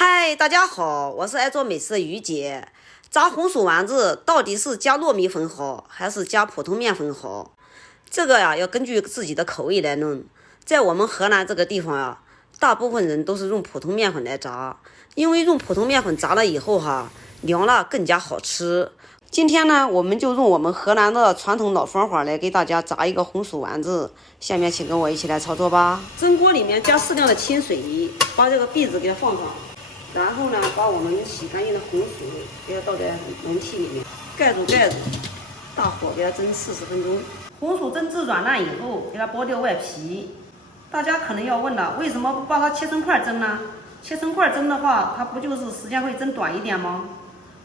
嗨，大家好，我是爱做美食的于姐。炸红薯丸子到底是加糯米粉好，还是加普通面粉好？这个呀，要根据自己的口味来弄。在我们河南这个地方呀，大部分人都是用普通面粉来炸，因为用普通面粉炸了以后凉了更加好吃。今天呢，我们就用我们河南的传统老方法来给大家炸一个红薯丸子。下面请跟我一起来操作吧。蒸锅里面加适量的清水，把这个篦子给它放上。然后呢，把我们洗干净的红薯给它倒在容器里面，盖住盖子，大火给它蒸40分钟。红薯蒸至软烂以后，给它剥掉外皮。大家可能要问了，为什么不把它切成块蒸呢？切成块蒸的话，它不就是时间会蒸短一点吗？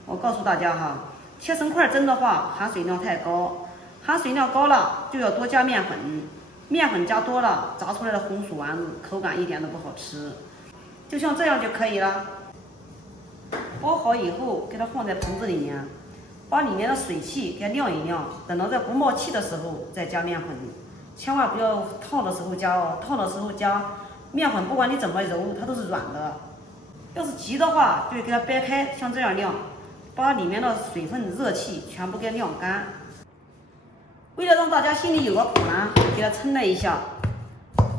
我告诉大家切成块蒸的话，含水量太高，含水量高了就要多加面粉，面粉加多了，炸出来的红薯丸子口感一点都不好吃。就像这样就可以了。剥好以后，给它放在盆子里面，把里面的水汽给它晾一晾，等到这不冒气的时候再加面粉，千万不要烫的时候加哦，烫的时候加面粉，不管你怎么揉，它都是软的。要是急的话，就给它掰开，像这样晾，把里面的水分、热气全部给它晾干。为了让大家心里有个谱呢，给它称了一下，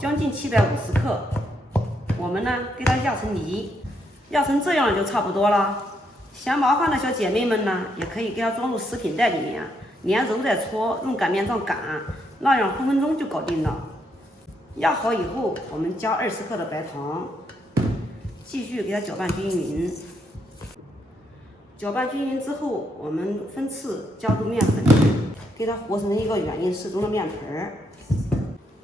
将近750克。我们呢，给它压成泥，压成这样就差不多了。嫌麻烦的小姐妹们呢，也可以给它装入食品袋里面，连揉带搓，用擀面杖擀，那样分分钟就搞定了。压好以后，我们加20克的白糖，继续给它搅拌均匀。搅拌均匀之后，我们分次加入面粉，给它和成一个软硬适中的面盆儿。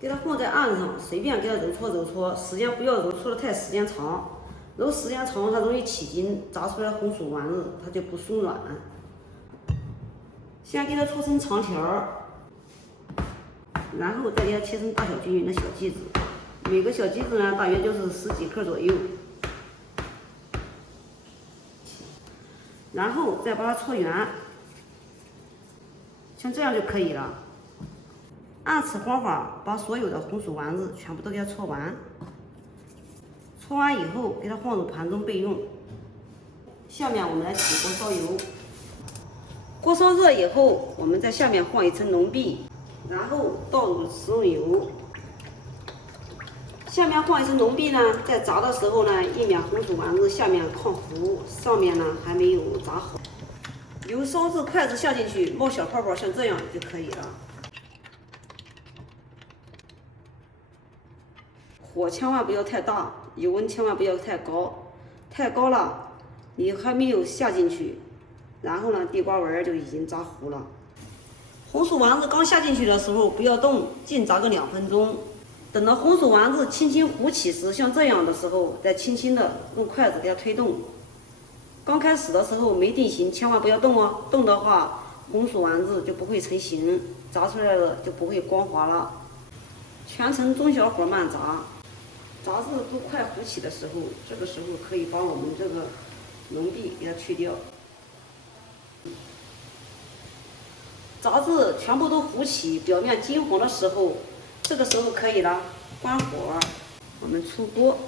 给它放在案上，随便给它揉搓揉搓，时间不要揉搓的太时间长，揉时间长它容易起筋，炸出来的红薯丸子它就不松软。先给它搓成长条，然后再给它切成大小均匀的小剂子，每个小剂子呢大约就是10几克左右，然后再把它搓圆，像这样就可以了。按此方法把所有的红薯丸子全部都给它搓完，搓完以后给它放入盘中备用。下面我们来起锅烧油，锅烧热以后，我们在下面放一层浓碧，然后倒入食用油。下面放一层浓碧呢，在炸的时候呢，以免红薯丸子下面抗糊，上面呢还没有炸好。油烧至筷子下进去冒小泡泡，像这样就可以了。火千万不要太大，油温千万不要太高，太高了你还没有下进去，然后呢地瓜丸就已经炸糊了。红薯丸子刚下进去的时候不要动，静炸个2分钟。等到红薯丸子轻轻糊起时，像这样的时候，再轻轻的用筷子给它推动。刚开始的时候没定型，千万不要动哦，动的话红薯丸子就不会成型，炸出来的就不会光滑了。全程中小火慢炸。炸至都快糊起的时候，这个时候可以把我们这个浓碧给它去掉。炸至全部都糊起，表面金黄的时候，这个时候可以了，关火，我们出锅。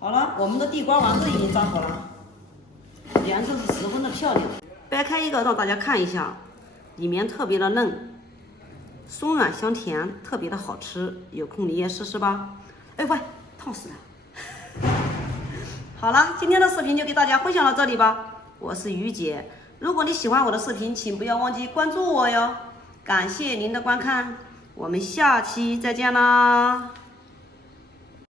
好了，我们的地瓜丸子已经炸好了，颜色是十分的漂亮。掰开一个让大家看一下，里面特别的嫩。松软香甜，特别的好吃，有空你也试试吧。哎喂，烫死了！好了，今天的视频就给大家分享到这里吧。我是于姐，如果你喜欢我的视频，请不要忘记关注我哟。感谢您的观看，我们下期再见啦！